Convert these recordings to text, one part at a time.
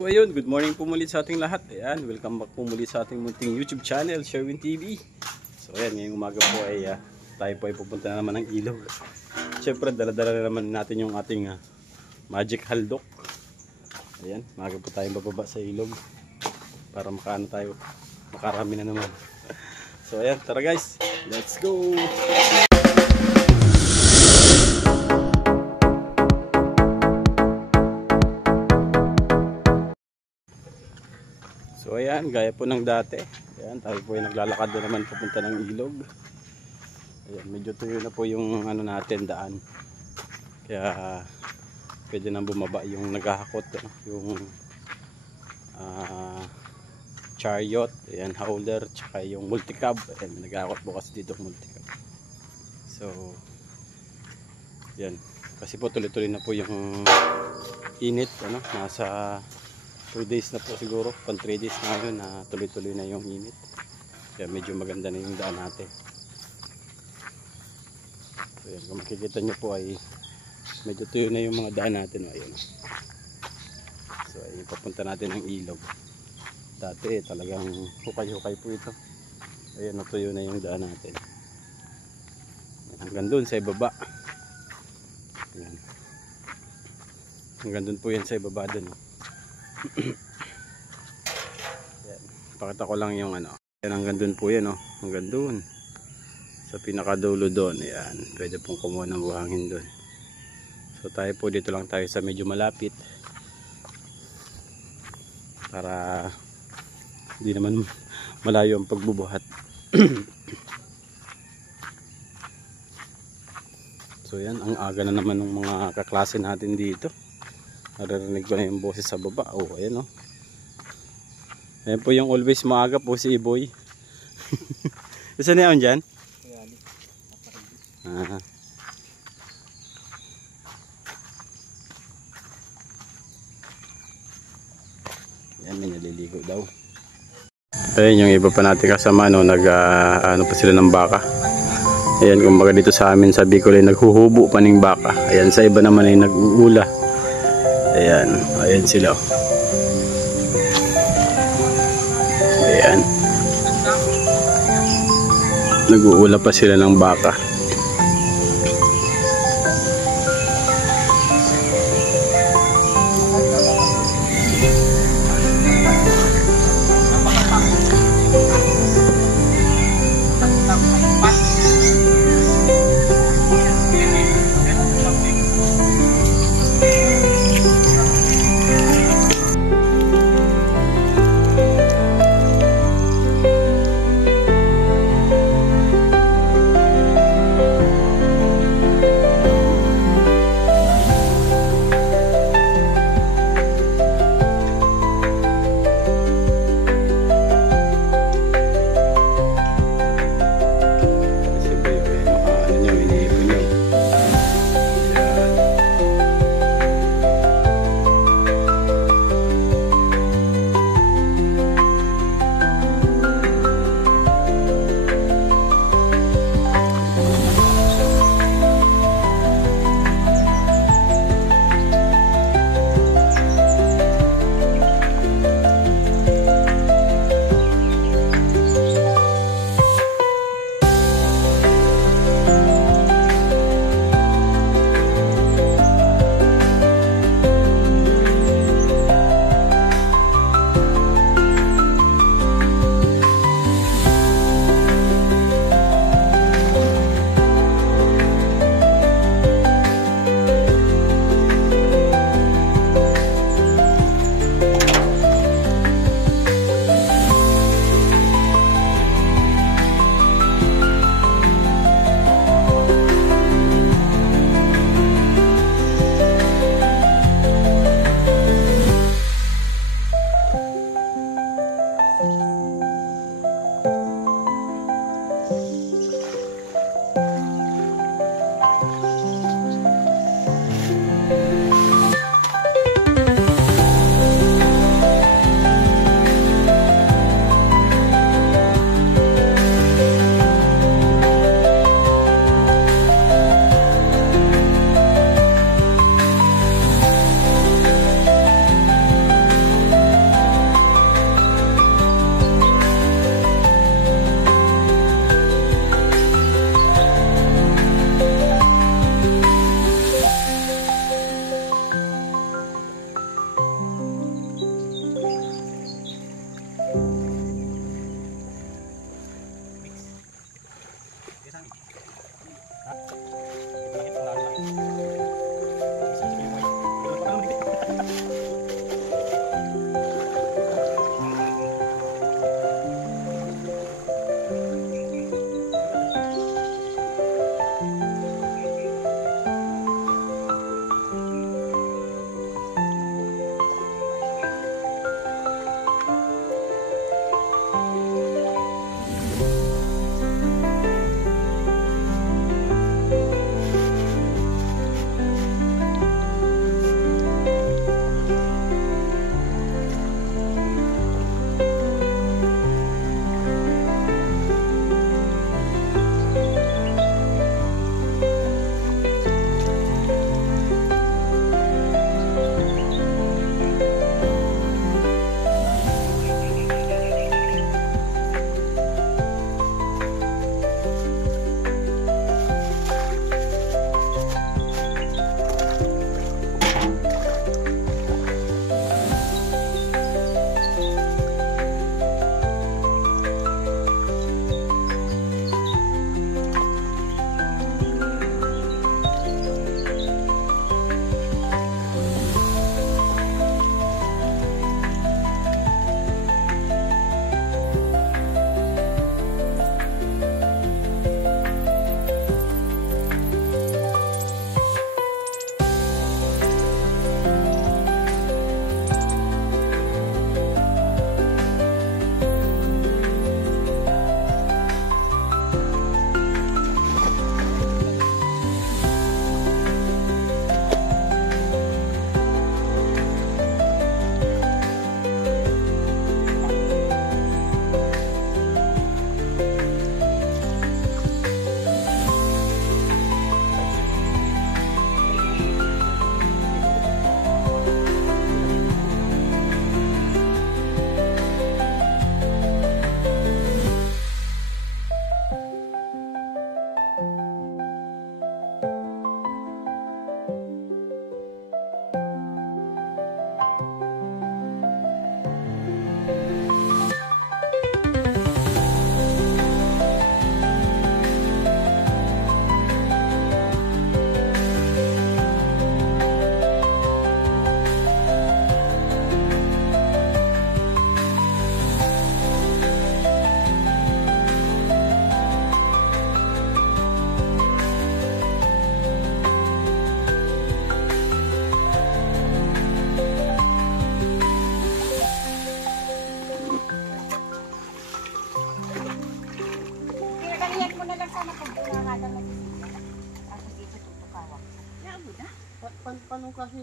So ayun, good morning po muli sa ating lahat. Ayan, welcome back po muli sa ating munting YouTube channel, Sherwin TV. So ayan, ngayong umaga po ay tayo po ay pupunta na naman ng ilog. Siyempre, dala-dala na naman natin yung ating magic haldok. Ayan, umaga po tayong bababa sa ilog para makaano tayo, makarami na naman. So ayan, tara guys, let's go! So ayan, gaya po ng dati. Ayan, tayo po ay naglalakad na naman papunta ng ilog. Ayan, medyo tuyo na po yung ano natin, daan. Kaya pwede nang bumaba yung naghahakot, yung chariot, ayan, hauler, tsaka yung multicab. Ayan, naghahakot po kasi dito multicab. So ayan, kasi po tuloy-tuloy na po yung init, nasa 2 days na po siguro, pang 3 days na yun na tuloy-tuloy na yung init. Kaya medyo maganda na yung daan natin. So yan, kung makikita nyo po ay medyo tuyo na yung mga daan natin. Ayun. So ayun, papunta natin ang ilog. Dati talagang hukay-hukay po ito. Ayun, natuyo na yung daan natin. Hanggang doon sa ibaba. Ayan. Hanggang doon po yan sa ibaba doon. Yan. Pakita ko lang yung yan, hanggang dun po yan, hanggang dun sa pinakadulo doon. Yan, pwede pong kumuha ng buhangin doon. So tayo po dito lang tayo sa medyo malapit para hindi naman malayo ang pagbubuhat. So yan, ang aga na naman ng mga kaklase natin dito. Naririnig ko na yung boses sa baba. Oh, ayan Ayan po yung always maaga po si Iboy. Isa na yun dyan? Ayan, may naliligo daw. Ayan yung iba pa natin kasama, ano pa sila ng baka. Ayan, kumbaga dito sa amin sa Bicol ay naghuhubo pa ng baka. Ayan, sa iba naman ay nag-uula. Ayan, ayan sila. Ayan. Nag-uula pa sila ng baka.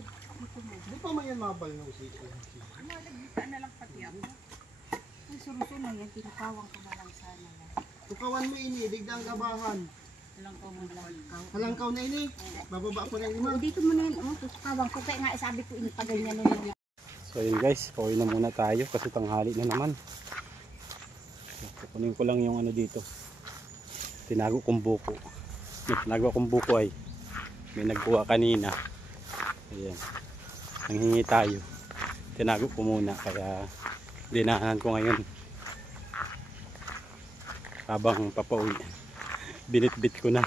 Di pa man yan mabal ng siko. Malagyan na lang pati ako. Ang surusuno yan, tinukawang ko na lang sana yan. Tukawan mo ini, digdang gabahan. Walang ko mo lang. Halangkaw na ini. Bababa ko na ini, O, ma'am. dito mo na yan, tukawang ko. Kaya nga sabi ko, inipaganyan na yun. So yun guys, pauwi na muna tayo kasi tanghali na naman. Kukunin ko lang yung ano dito. Tinago kong buko. May tinago kong buko ay may nagkuha kanina. Ayan. Nanghingi tayo. Tinago ko muna kaya dinahanan ko ngayon. Habang papauwi. Binitbit ko na.